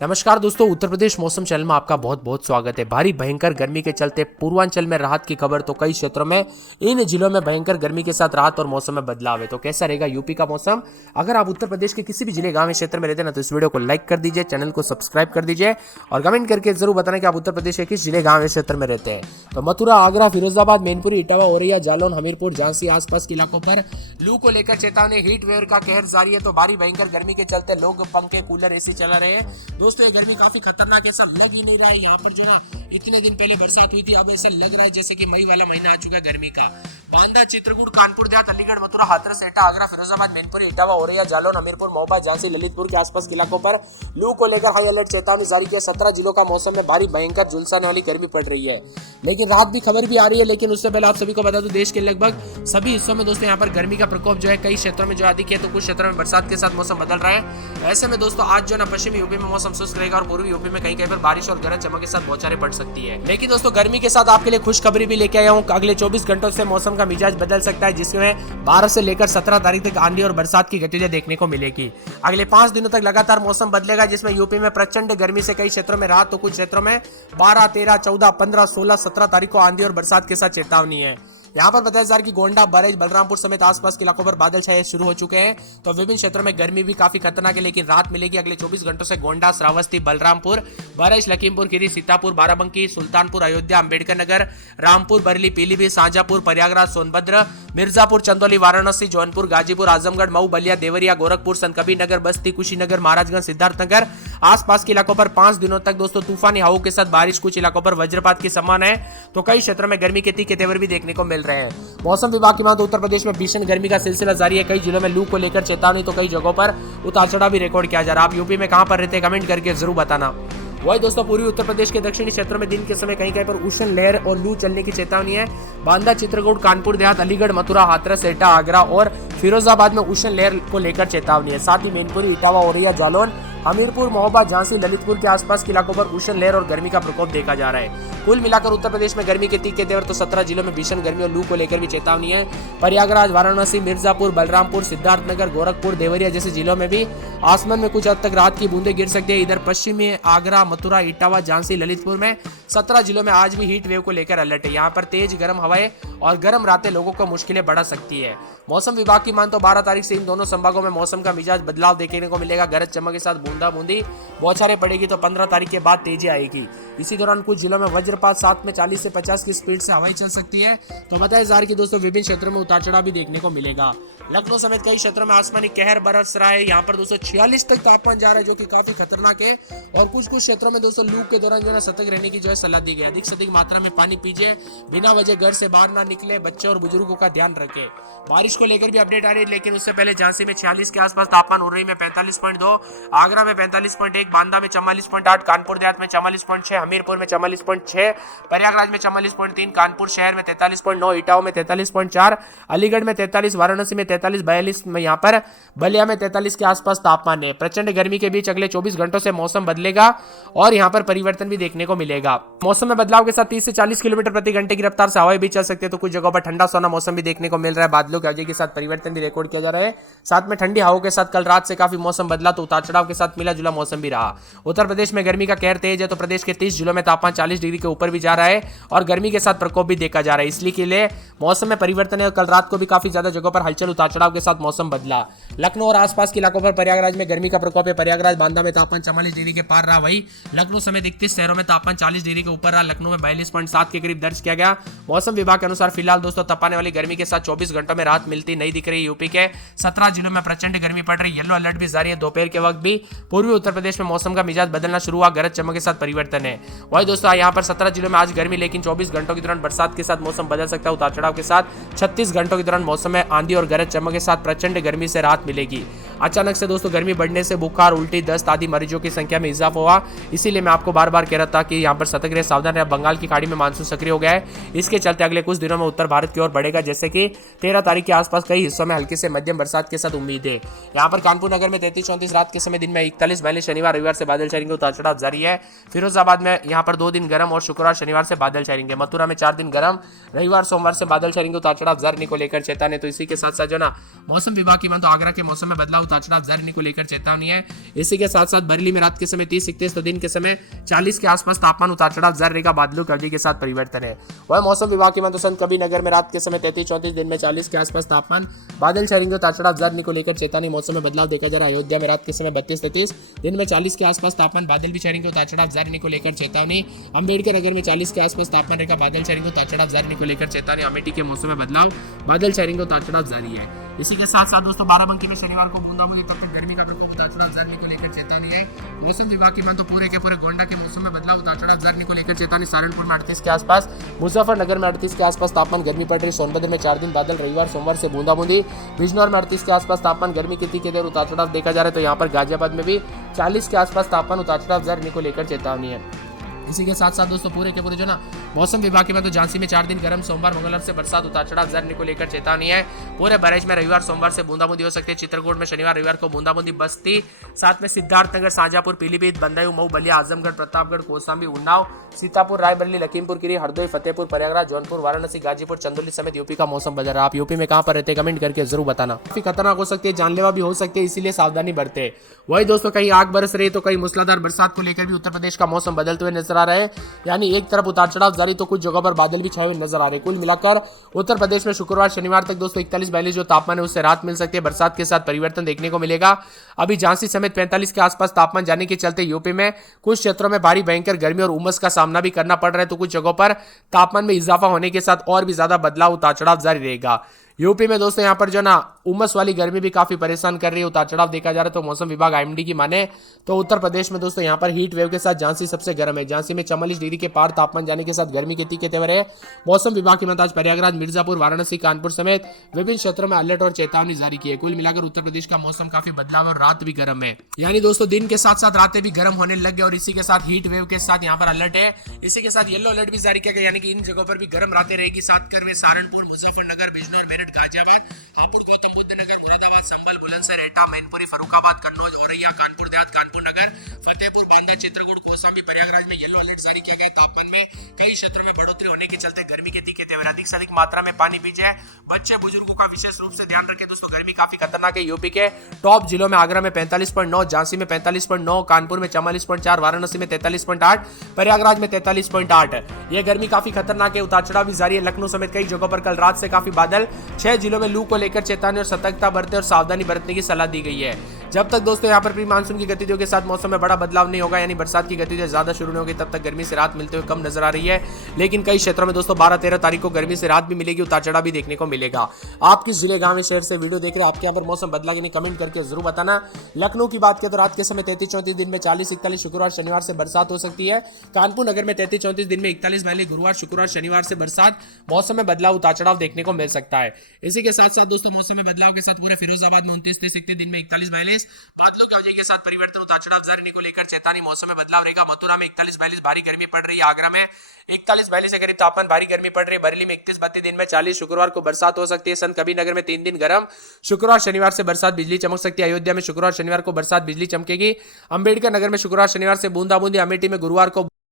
नमस्कार दोस्तों, उत्तर प्रदेश मौसम चैनल में आपका बहुत बहुत स्वागत है। भारी भयंकर गर्मी के चलते पूर्वांचल में राहत की खबर तो कई क्षेत्रों में इन जिलों में भयंकर गर्मी के साथ राहत और मौसम में बदलाव है। तो कैसा रहेगा यूपी का मौसम? अगर आप उत्तर प्रदेश के किसी भी जिले, गांव, क्षेत्र में रहते हैं ना, तो इस वीडियो को लाइक कर दीजिए, चैनल को सब्सक्राइब कर दीजिए और कमेंट करके जरूर बताना कि आप उत्तर प्रदेश के किस जिले, गाँव, क्षेत्र में रहते हैं। तो मथुरा, आगरा, फिरोजाबाद, मैनपुरी, इटावा, औरैया, जालौन, हमीरपुर, झांसी आसपास के इलाकों पर लू को लेकर चेतावनी, हीट वेव का कहर जारी है। तो भारी भयंकर गर्मी के चलते लोग पंखे, कूलर, एसी चला रहे हैं। दोस्तों, ये गर्मी काफी खतरनाक, ऐसा लग ही नहीं रहा है। यहाँ पर जो है इतने दिन पहले बरसात हुई थी, अब ऐसा लग रहा है जैसे कि मई वाला महीना आ चुका है गर्मी का। बांदा, चित्रकूट, कानपुर देहात, अलीगढ़, मथुरा, हाथरस, एटा, आगरा, फिरोजाबाद, मैनपुरी, इटावा, औरैया, जालौन, हमीरपुर, महोबा, झांसी, ललितपुर के आसपास के इलाकों पर लू को लेकर हाई अलर्ट चेतावनी जारी की। 17 जिलों का मौसम में भारी भयंकर झुलसाने वाली गर्मी पड़ रही है, लेकिन रात भी खबर भी आ रही है। लेकिन उससे पहले आप सभी को बता दूं, देश के लगभग सभी हिस्सों में दोस्तों यहाँ पर गर्मी का प्रकोप जो है कई क्षेत्रों में जो अधिक है, तो कुछ क्षेत्रों में बरसात के साथ मौसम बदल रहा है। ऐसे में दोस्तों आज जो ना पश्चिमी यूपी में मौसम शुष्क रहेगा और पूर्वी यूपी में कहीं कहीं पर बारिश और गरज चमक के साथ बौछारें पड़ सकती है। लेकिन दोस्तों गर्मी के साथ आपके लिए खुशखबरी भी लेके आया हूँ। अगले 24 घंटों से मौसम का मिजाज बदल सकता है, जिसमें 12 से लेकर 17 तारीख तक आंधी और बरसात की गतिविधियां देखने को मिलेगी। अगले 5 दिनों तक लगातार मौसम बदलेगा, जिसमें यूपी में प्रचंड गर्मी से कई क्षेत्रों में राहत, तो कुछ क्षेत्रों में 12, 13, 14, 15, 16, 17 तारीख को आंधी और बरसात के साथ चेतावनी है। यहाँ पर बताया जा रहा है कि गोंडा, बरेज, बलरामपुर समेत आसपास के इलाकों पर बादल छाए शुरू हो चुके हैं। तो विभिन्न क्षेत्रों में गर्मी भी काफी खतरनाक है, लेकिन राहत मिलेगी। अगले 24 घंटों से गोंडा, श्रावस्ती, बलरामपुर, बरेज, लखीमपुर खीरी, सीतापुर, बाराबंकी, सुल्तानपुर, अयोध्या, अंबेडकर नगर, रामपुर, बरेली, पीलीभीत, शाजापुर, प्रयागराज, सोनभद्र, मिर्जापुर, चंदौली, वाराणसी, जौनपुर, गाजीपुर, आजमगढ़, मऊ, बलिया, देवरिया, गोरखपुर, संतकबीर नगर, बस्ती, कुशीनगर, महाराजगंज, सिद्धार्थनगर आसपास के इलाकों पर 5 दिनों तक दोस्तों तूफानी हवाओं के साथ बारिश, कुछ इलाकों पर वज्रपात की संभावना है। तो कई क्षेत्रों में गर्मी के तीखे तेवर भी देखने को मिल रहे हैं। मौसम विभाग के मानते उत्तर प्रदेश में भीषण गर्मी का सिलसिला जारी है। कई जिलों में लू को लेकर चेतावनी, तो कई जगहों पर उतार चढ़ाव भी रिकॉर्ड किया जा रहा है। आप यूपी में कहां पर रहते हैं, कमेंट करके जरूर बताना। वही दोस्तों पूर्वी उत्तर प्रदेश के दक्षिणी क्षेत्रों में दिन के समय कहीं कहीं पर उष्ण लहर और लू चलने की चेतावनी है। बांदा, चित्रकूट, कानपुर देहात, अलीगढ़, मथुरा, हाथरस, एटा, आगरा और फिरोजाबाद में उष्ण लहर को लेकर चेतावनी है। साथ ही मैनपुरी, इटावा, औरैया, जालौन, हमीरपुर, महोबा, झांसी, ललितपुर के आसपास के इलाकों पर उष्ण लहर और गर्मी का प्रकोप देखा जा रहा है। कुल मिलाकर उत्तर प्रदेश में गर्मी के तीखे तेवर, तो 17 जिलों में भीषण गर्मी और लू को लेकर भी चेतावनी है। प्रयागराज, वाराणसी, मिर्जापुर, बलरामपुर, सिद्धार्थनगर, गोरखपुर, देवरिया जैसे जिलों में भी आसमान में कुछ हद तक रात की बूंदें गिर सकती है। इधर पश्चिम में आगरा, मथुरा, इटावा, झांसी, ललितपुर में 17 जिलों में आज भी हीट वेव को लेकर अलर्ट है। यहाँ पर तेज गर्म हवाएं और गर्म रातें लोगों को मुश्किलें बढ़ा सकती है। मौसम विभाग की मान तो 12 तारीख से इन दोनों संभागों में मौसम का मिजाज बदलाव देखने को मिलेगा। गरज चमक के साथ बूंदा बूंदी बौछारें पड़ेगी, तो 15 तारीख के बाद तेजी आएगी। इसी दौरान कुछ जिलों में वज्रपात, साथ में 40 से 50 की स्पीड से हवाएं चल सकती है। तो बताया जा रहा है कि दोस्तों विभिन्न क्षेत्रों में उतार चढ़ाव भी देखने को मिलेगा। लखनऊ समेत कई क्षेत्रों में आसमानी कहर बरस रहा है। यहाँ पर दोस्तों 46 तक तापमान जा रहा है, जो कि काफी खतरनाक है। और कुछ क्षेत्रों में दोस्तों लू के दौरान जो है सतर्क रहने की जो है सलाह दी गई। अधिक से अधिक मात्रा में पानी पीजिए, बिना वजह घर से बाहर ना निकले, बच्चे और बुजुर्गों का ध्यान रखें। बारिश को लेकर भी अपडेट आ रही है, लेकिन उससे पहले झांसी में 46 के आसपास तापमान, उरई में 45.2, आगरा में 45.1, बांदा में 44.8, कानपुर देहात में 44.6, हमीरपुर में 44.6, प्रयागराज में 44.3, कानपुर शहर में 43.9, इटावा में 43.4, अलीगढ़ में 43, वाराणसी में 43, 42 में यहाँ पर बलिया में 43 के आसपास तापमान है। प्रचंड गर्मी के बीच अगले 24 घंटों से मौसम बदलेगा और यहाँ पर परिवर्तन भी देखने को मिलेगा। मौसम में बदलाव के साथ 30 से 40 किलोमीटर प्रति घंटे की रफ्तार से हवाएं भी चल सकती है। तो कुछ जगहों पर ठंडा सोना मौसम भी देखने को मिल रहा है। बादलों की वजह के साथ परिवर्तन भी रिकॉर्ड किया जा रहा है। साथ में ठंडी हवाओं के साथ कल रात से काफी मौसम बदला, तो उतार चढ़ाव के साथ मिला जुला मौसम भी रहा। उत्तर प्रदेश में गर्मी का कहर तेज है, तो प्रदेश के 30 जिलों में तापमान 40 डिग्री के ऊपर भी जा रहा है और गर्मी के साथ प्रकोप भी देखा जा रहा है। इसलिए के लिए मौसम में परिवर्तन है। कल रात को भी काफी ज्यादा जगहों पर हलचल, उतार चढ़ाव के साथ मौसम बदला। लखनऊ और आसपास के इलाकों पर प्रयागराज में गर्मी का प्रकोप है। प्रयागराज, बांदा में तापमान 44 डिग्री के पार रहा। वही लखनऊ समेत 31 शहरों में तापमान 40 डिग्री के ऊपर रहा। लखनऊ में 42.7 के करीब दर्ज किया गया। मौसम विभाग के अनुसार फिलहाल दोस्तों तपाने वाली गर्मी के साथ 24 घंटों में राहत मिलती नहीं दिख रही। यूपी के 17 जिलों में प्रचंड गर्मी पड़ रही। येलो अलर्ट भी जारी है। दोपहर के वक्त भी पूर्वी उत्तर प्रदेश में मौसम का मिजाज बदलना शुरू हुआ। गरज चमक के साथ परिवर्तन है। वही दोस्तों यहाँ पर 17 जिलों में आज गर्मी, लेकिन 24 घंटों के दौरान बरसात के साथ मौसम बदल सकता है। उतार चढ़ाव के साथ 36 घंटों के दौरान मौसम में आंधी और गरज चमक के साथ प्रचंड गर्मी से राहत मिलेगी। अचानक से दोस्तों गर्मी बढ़ने से बुखार, उल्टी, दस्त आदि मरीजों की संख्या में इजाफा हुआ। इसीलिए मैं आपको बार बार कह रहा था कि यहाँ पर सतर्क रहे, सावधान रहे। बंगाल की खाड़ी में मानसून सक्रिय हो गया है। इसके चलते अगले कुछ दिनों में उत्तर भारत की ओर बढ़ेगा, जैसे कि 13 तारीख के आसपास कई हिस्सों में हल्की से मध्यम बरसात के साथ उम्मीद है। यहाँ पर कानपुर नगर में 33-34 रात के समय दिन में 41-42 शनिवार रविवार से बादल छाएंगे, उतार चढ़ाव जारी है। फिरोजाबाद में यहाँ पर 2 दिन गर्म और शुक्रवार शनिवार से बादल छाएंगे। मथुरा में 4 दिन गर्म, रविवार सोमवार से बादल छाएंगे, उतार चढ़ाव जारी को लेकर चेतावनी। तो इसी के साथ साथ जो ना मौसम विभाग की तो आगरा के मौसम में बदलाव, उतार चढ़ाव जारी को लेकर चेतावनी है। इसी के साथ साथ बरेली में रात के समय 30-31 तो दिन के समय 40 के आसपास तापमान, उतार चढ़ाव जारी रहेगा, बादलों की अवधि के साथ परिवर्तन है। वह मौसम विभाग की तो संत कबीर नगर में रात के समय 33-34 दिन में 40 के आसपास तापमान, बादल छाएंगे, उतार चढ़ाव जारी को लेकर चेतावनी। मौसम में बदलाव देखा जा रहा है। अयोध्या में रात के समय 32-33 दिन में 40 के आसपास तापमान, बादल भी छाएंगे, उतार चढ़ाव जारी को लेकर चेतावनी। अम्बेडकर नगर में 40 के आसपास तापमान रहेगा, बादल छाएंगे, उतार चढ़ाव जारी को लेकर चेतावनी। अमेठी के मौसम में बदलाव, बादल छाएंगे, उतार चढ़ाव जारी है। इसी के साथ साथ दोस्तों बाराबंकी में शनिवार को बूंदाबांदी, तब तक गर्मी का प्रकोप, उतार चढ़ाव जारी को लेकर चेतावनी है। मौसम विभाग की तो पूरे के पूरे गोंडा के मौसम में बदलाव, उतार चढ़ाव जारी को लेकर चेतावनी। सहारनपुर में 38 के आसपास, मुजफ्फरनगर में 38 के आसपास तापमान, गर्मी पड़ रही। सोनभद्र में 4 दिन बादल, रविवार सोमवार से बूंदाबूंदी। बिजनौर में 38 के आसपास तापमान, गर्मी की तीखे देर, उतार चढ़ाव देखा जा रहा है। तो यहाँ पर गाजियाबाद में भी 40 के आसपास तापमान, उतार चढ़ाव जारी को लेकर चेतावनी है। इसी के साथ साथ दोस्तों पूरे के पूरे जो ना मौसम विभाग के झांसी में 4 दिन गर्म, सोमवार मंगलवार से बरसात, उतार चढ़ाव जारी को लेकर चेतावनी है। पूरे बरेज में रविवार सोमवार से बूंदाबूंदी हो सकती है। चित्रकूट में शनिवार रविवार को बूंदाबूंदी, बस्ती, साथ में सिद्धार्थनगर, शाजापुर, पीलीभीत, बंदायूं, मऊ, बलिया, आजमगढ़, प्रतापगढ़, कौशाम्बी, उन्नाव, सीतापुर, रायबरेली, लखीमपुर खीरी, हरदोई, फतेहपुर, प्रयागराज, जौनपुर, वाराणसी, गाजीपुर, चंदौली समेत यूपी का मौसम बदल रहा है। आप यूपी में कहां पर रहते हैं कमेंट करके जरूर बताना। काफी खतरनाक हो सकती है, जानलेवा भी हो सकती है, इसीलिए सावधानी बरते। वही दोस्तों कहीं आग बरस रही तो कहीं मूसलाधार बरसात को लेकर भी उत्तर प्रदेश का मौसम बदलते हुए नजर आ रहा है। यानी एक तरफ उतार चढ़ाव जारी तो कुछ जगहों पर बादल भी छाए हुए नजर आ रहे हैं। कुल मिलाकर उत्तर प्रदेश में शुक्रवार शनिवार तक दोस्तों 41-42 जो तापमान है उससे राहत मिल सकती है। बरसात के साथ परिवर्तन देखने को मिलेगा। अभी झांसी समेत 45 के आसपास तापमान जाने के चलते यूपी में कुछ क्षेत्रों में भारी भयंकर गर्मी और उमस का सामना भी करना पड़ रहा है। तो कुछ जगहों पर तापमान में इजाफा होने के साथ और भी ज्यादा बदलाव, उतार चढ़ाव जारी रहेगा। यूपी में दोस्तों यहाँ पर जो ना उमस वाली गर्मी भी काफी परेशान कर रही है, उतार चढ़ाव देखा जा रहा है। तो मौसम विभाग आईएमडी की माने तो उत्तर प्रदेश में दोस्तों यहाँ पर हीट वेव के साथ झांसी सबसे गर्म है। झांसी में 44 डिग्री के पार तापमान जाने के साथ गर्मी के तीखे तेवर है। मौसम विभाग की आज प्रयागराज, मिर्जापुर, वाराणसी, कानपुर समेत विभिन्न क्षेत्रों में अलर्ट और चेतावनी जारी की है। कुल मिलाकर उत्तर प्रदेश का मौसम काफी बदलाव और रात भी गर्म है। यानी दोस्तों दिन के साथ साथ रातें भी गर्म होने लग गए और इसी के साथ हीट वेव के साथ यहाँ पर अलर्ट है। इसी के साथ येलो अलर्ट भी जारी किया गया, यानी कि इन जगहों पर भी गर्म रातें रहेगी। साथ कर सहारनपुर, मुजफ्फरनगर, बिजनौर, मेरठ, गाजियाबाद, हापुड़, गौतम बुद्ध नगर, मुरादाबाद, संभल, बुलंदशहर, एटा, मैनपुरी, फर्रुखाबाद, कन्नौज, औरैया, कानपुर देहात, कानपुर नगर, फतेहपुर, बांदा, चित्रकूट, कौशाम्बी, प्रयागराज में येलो अलर्ट जारी किया गया। तापमान में कई क्षेत्रों में बढ़ोतरी होने के चलते गर्मी के तीखे तेवर, अधिक से अधिक मात्रा में पानी पीजिए। बच्चे बुजुर्गों का विशेष रूप से ध्यान रखें। दोस्तों गर्मी काफी खतरनाक है। यूपी के टॉप जिलों में आगरा में 45.9, झांसी में 45.9, कानपुर में 44.4, वाराणसी में 43.8, प्रयागराज में 43.8। यह गर्मी काफी खतरनाक है, उतार चढ़ाव भी जारी है। लखनऊ समेत कई जगहों पर कल रात से काफी बादल, 6 जिलों में लू को लेकर चेतावनी और सतर्कता बरतने और सावधानी बरतने की सलाह दी गई है। जब तक दोस्तों यहाँ पर प्री मानसून की गतिविधियों के साथ मौसम में बड़ा बदलाव नहीं होगा, यानी बरसात की गतिविधियां ज्यादा शुरू नहीं होगी, तब तक गर्मी से राहत मिलते हुए कम नजर आ रही है। लेकिन कई क्षेत्रों में दोस्तों 12-13 तारीख को गर्मी से राहत भी मिलेगी, उतार चढ़ाव भी देखने को मिलेगा। आप किस जिले, गांव, शहर से वीडियो देख रहे हैं, आपके यहाँ पर मौसम बदला कि नहीं कमेंट करके जरूर बताना। लखनऊ की बात करें तो रात के समय 33-34 दिन में 40-41 शुक्रवार शनिवार से बरसात हो सकती है। कानपुर नगर में 33-34 दिन में 41-42 गुरुवार शुक्रवार शनिवार से बरसात, मौसम में बदलाव, उतार चढ़ाव देखने को मिल सकता है। इसी के साथ साथ दोस्तों मौसम में बदलाव के साथ पूरे फिरोजाबाद में 29-31 दिन में 41-42 बादलों की वजह के साथ परिवर्तन, उतार चढ़ाव जारी को लेकर चेतावनी। मौसम में बदलाव रहेगा। मथुरा में 41-42 भारी गर्मी पड़ रही है। आगरा में 41-42 के करीब तापमान, भारी गर्मी पड़ रही है। बरेली में 31-32 दिन में 40 शुक्रवार को बरसात हो सकती है। संत कबीर नगर में 3 दिन गर्म, शुक्रवार शनिवार से बरसात, बिजली चमक सकती है। अयोध्या में शुक्रवार शनिवार को बरसात, बिजली चमकेगी। अंबेडकर नगर में शुक्रवार शनिवार से बूंदाबूंदी। अमेठी में गुरुवार को